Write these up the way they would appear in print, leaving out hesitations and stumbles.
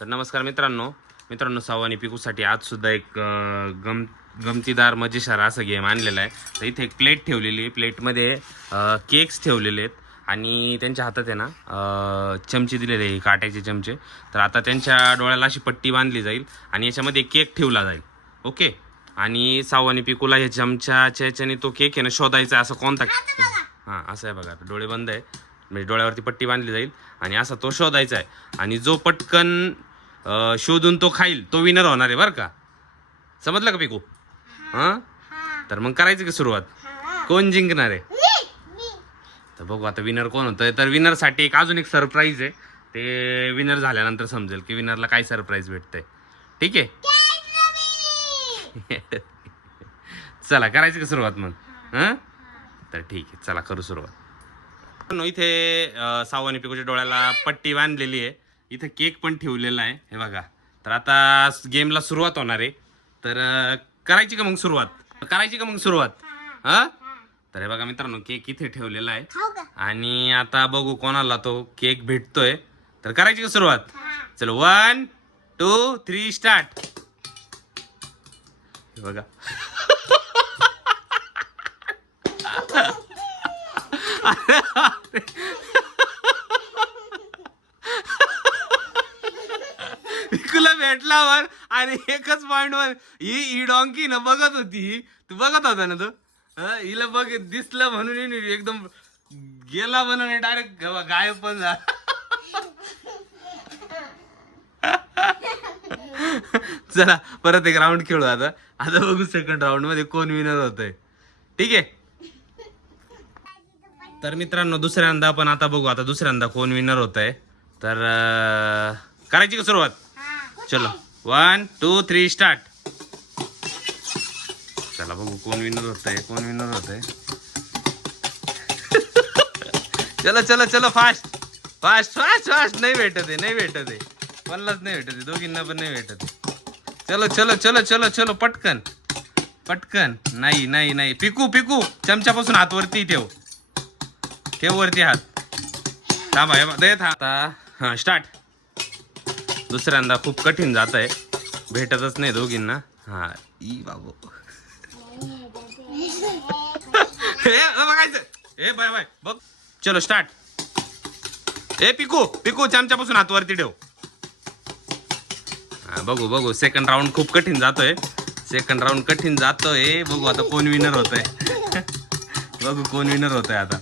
तर नमस्कार मित्रांनो साऊ आणि पिकूसाठी आज सुद्धा एक गमतीदार मजेशीर असा गेम आणलेला आहे. तर इथे एक प्लेट ठेवलेली आहे, प्लेटमध्ये केक्स ठेवलेले आहेत आणि त्यांच्या हातात आहे ना चमचे दिलेले आहे, काट्याचे चमचे. तर आता त्यांच्या डोळ्याला अशी पट्टी बांधली जाईल आणि याच्यामध्ये केक ठेवला जाईल. ओके. आणि साऊ आणि पिकूला या चमच्याच्या याच्याने तो केक आहे ना शोधायचा. असं कोणता हां असं आहे बघा, डोळे बंद आहे म्हणजे डोळ्यावरती पट्टी बांधली जाईल आणि असा तो शोधायचा आहे. आणि जो पटकन शोधून तो खाईल तो विनर होणार आहे बरं का. समजलं का पिकू? हां तर मग करायची की सुरुवात? कोण जिंकणार आहे? तर बघू आता विनर कोण होतं. तर विनरसाठी अजून एक सरप्राईज आहे. ते विनर झाल्यानंतर समजेल की विनरला काय सरप्राईज भेटतंय. ठीक आहे. चला करायची का सुरुवात मग? हां तर ठीक आहे, चला करू सुरुवात. इथे साऊ आणि पिकूच्या डोळ्याला पट्टी बांधलेली आहे. इथे केक पण ठेवलेला आहे हे बघा. तर आता गेमला सुरुवात होणार आहे. तर करायची का मग सुरुवात? हा तर हे बघा मित्रांनो, केक इथे ठेवलेला आहे आणि आता बघू कोणाला तो केक भेटतोय. तर करायची का सुरुवात? चलो 1 2 3 स्टार्ट. हे बघा. पिकूला भेटल्यावर आणि एकच पॉइंटवर ही डॉंकी ना बघत होती. तू बघत होता ना तो? हिला बघ दिसलं म्हणून एकदम गेला म्हणून डायरेक्ट गायब पण झाला. चला परत एक राऊंड खेळू आता. बघू सेकंड राऊंड मध्ये कोण विनर होतंय. ठीक आहे. तर मित्रांनो दुसऱ्यांदा आपण आता बघू आता दुसऱ्यांदा कोण विनर होत आहे. तर करायची का सुरुवात? चलो 1 2 3 स्टार्ट. चला बघू कोण विनर होत आहे. चलो चलो चलो फास्ट फास्ट फास्ट फास्ट. नाही भेटत आहे कोणालाच नाही भेटत आहे, दोघींना पण नाही भेटत आहे. चलो चलो चलो चलो चलो पटकन पटकन. नाही पिकू चमच्यापासून हात वरती ठेव वरती हात. थांबा देत आता. हां स्टार्ट. दुसऱ्यांदा खूप कठीण जात आहे, भेटतच नाही दोघींना. हा ई बाबू. बघायचं. ए बाय बघ. चलो स्टार्ट. ए पिकू चमच्यापासून हात वरती ठेव. हा बघू सेकंड राऊंड खूप कठीण जातोय. बघू आता कोण विनर होतंय. आता.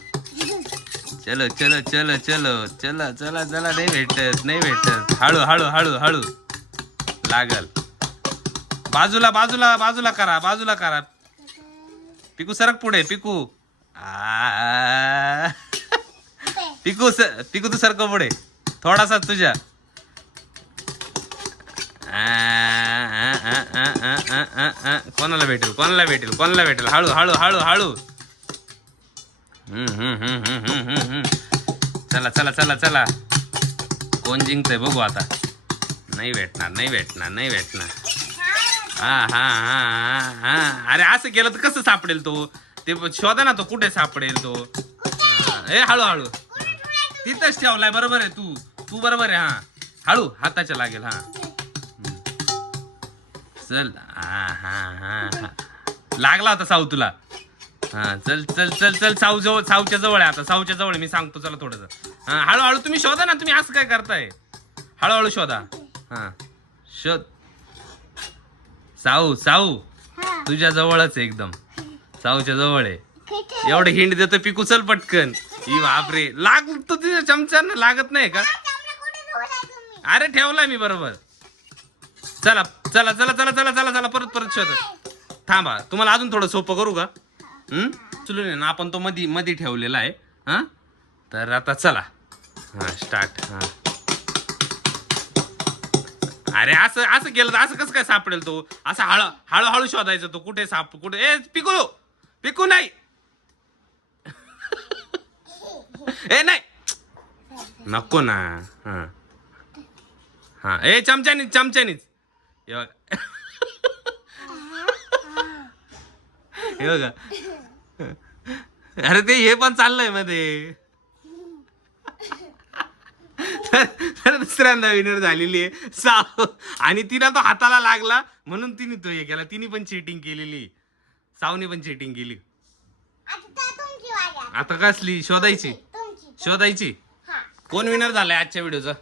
चलो चलो चलो चलो चला चला चला. नाही भेटत. हळू लागल. बाजूला करा. पिकू सरक पुढे. पिकू तू सरक पुढे थोडासा तुझ्या. कोणाला भेटेल. हळू. चला कोण जिंकतंय बघू आता. नाही भेटणार. हा अरे असं केलं तर कसं सापडेल तो? ते शोधा ना तो कुठे सापडेल तो. ए हळू तिथंच ठेवलाय. बरोबर आहे तू बरोबर आहे. हा हळू हाताच्या लागेल. हा चल. हा लागला होता साऊ तुला. हा चल साऊच्या जवळ आहे आता. साऊच्या जवळ मी सांगतो चला थोडंसं. हा हळूहळू तुम्ही शोधा ना. तुम्ही असं काय करताय? हळूहळू शोधा. हा शोध. साऊ तुझ्या जवळच आहे एकदम. साऊच्या जवळ आहे. एवढं हिंड देतो पिकू. चल पटकन. ही बापरे लागतो तुझ्या चमच्यानं. लागत नाही का? अरे ठेवलाय मी बरोबर. चला परत शोधा. थांबा तुम्हाला अजून थोडं सोपं करू का? चुलून ना आपण तो मधी ठेवलेला आहे. हा तर आता चला. हा स्टार्ट. हा अरे असं केलं तर असं कसं काय सापडेल तो? असं हळूहळू शोधायचं तो. कुठे ए पिकू नाही. ए नाही नको ना. हा ए चमच्यानीच हे बघा. अरे ते हे पण चाललंय मध्ये. तर दुसऱ्यांदा विनर झालेली आहे साव. आणि तिला तो हाताला लागला म्हणून तिने तो हे केला. तिने पण चीटिंग केलेली. सावने पण चीटिंग केली. आता कसली शोधायची? शोधायची. कोण विनर झालाय आजच्या व्हिडिओचा?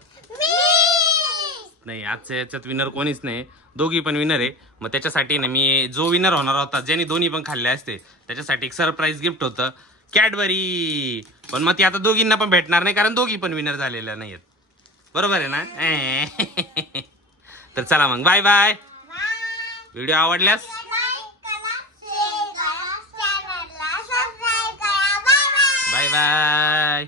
नाही, आजच्या याच्यात विनर कोणीच नाही. दोघी पण विनर आहे. मग त्याच्यासाठी ना मी जो विनर होणार होता, ज्यांनी दोन्ही पण खाल्ले असते, त्याच्यासाठी एक सरप्राईज गिफ्ट होतं, कॅडबरी. पण मग ती आता दोघींना पण भेटणार नाही, कारण दोघी पण विनर झालेल्या नाहीयेत. बरोबर आहे ना? तर चला मग, बाय बाय. व्हिडिओ आवडल्यास बाय बाय.